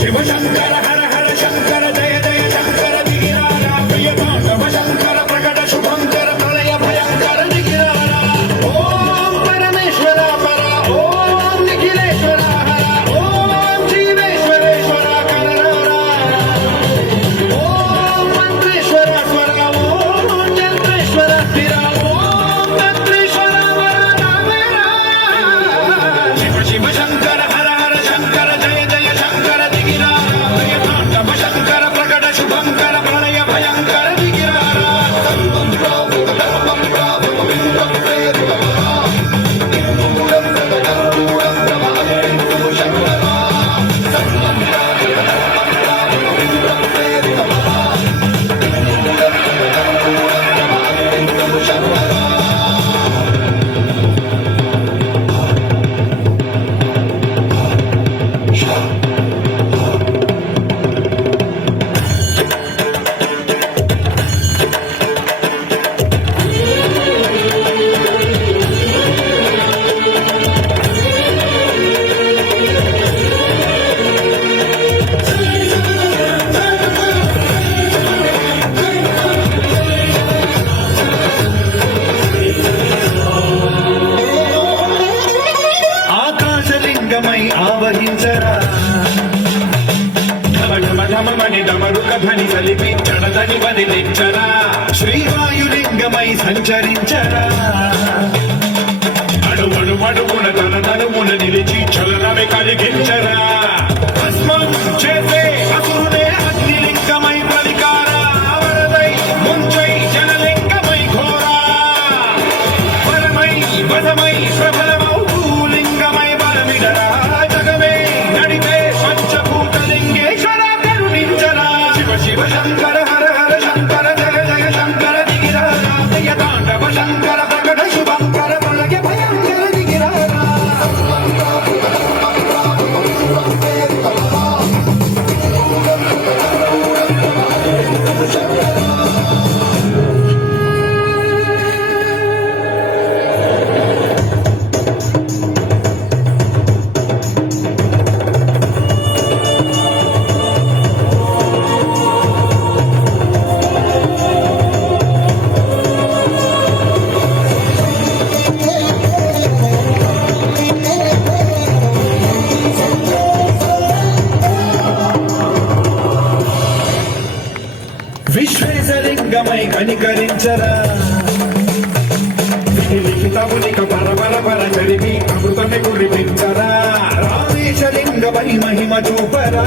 శివ శంకర హర హర శంకర జయ జయ శంకర దిగిరారా ప్రియ తాండవ శంకర ప్రకట శుభంకర ప్రళయ భయంకర దిగిరారా ఓం పరమేశ్వర పర ఓం నిఖిలేశ్వర హర ఓం జీవేశ్వరేశ్వర కరనారా ఓం మంత్రేశ్వర స్వర ఓం జంత్రేశ్వర స్థిర ఓం మంత్రేశ్వర వర నామేరా శివ శివ శంకర హర హర శంకర జయ జయ శంకర దిగిరారా ప్రియ తాండవ శంకర ప్రకట శుభంకర ప్రళయ భయంకర దిగిరారా సర్వం ప్రావు ధర్మం ప్రావు గోవిందం ప్రేరిత మహా నిర్మూలం జగదూరం ప్రమాదేందు శంకర సర్వం ప్రావు ధర్మం ప్రావు గోవిందం ప్రేరిత మహా నిర్మూలం జగదూరం ప్రమాదేందు శంకర ఆకాశలింగమై ఆవహించరా ఢమఢమఢమమని డమరుక ధ్వని కలిపి చడదని వదిలించరా శ్రీవాయులింగమై సంచరించరా అడుమడుమడుమున తన తనుమున నిలిచి చలనమే కలిగించరా భస్మం చేసే అసురునే అగ్నిలింగమై ప్రవికారా వరదై ముంచై జనలింగమై ఘోరా వరమై వదమై ప్రబలమౌ భూలింగమై వరమిడరా జగమే నడిపే పంచభూతలింగేశ్వర కరుణించరా శివ శివ శంకర హర హర శంకర జయ జయ శంకర దిగిరారా ప్రియ తాండవ శంకర ప్రకట శుభంకర ప్రళయ భయంకర దిగిరారా విశ్వేశలింగమై కనికరించరా లిఖితమునిక పరపర పర చరివి అమృతమి కురిపించరా రామేశలింగమై మహిమ చూపరా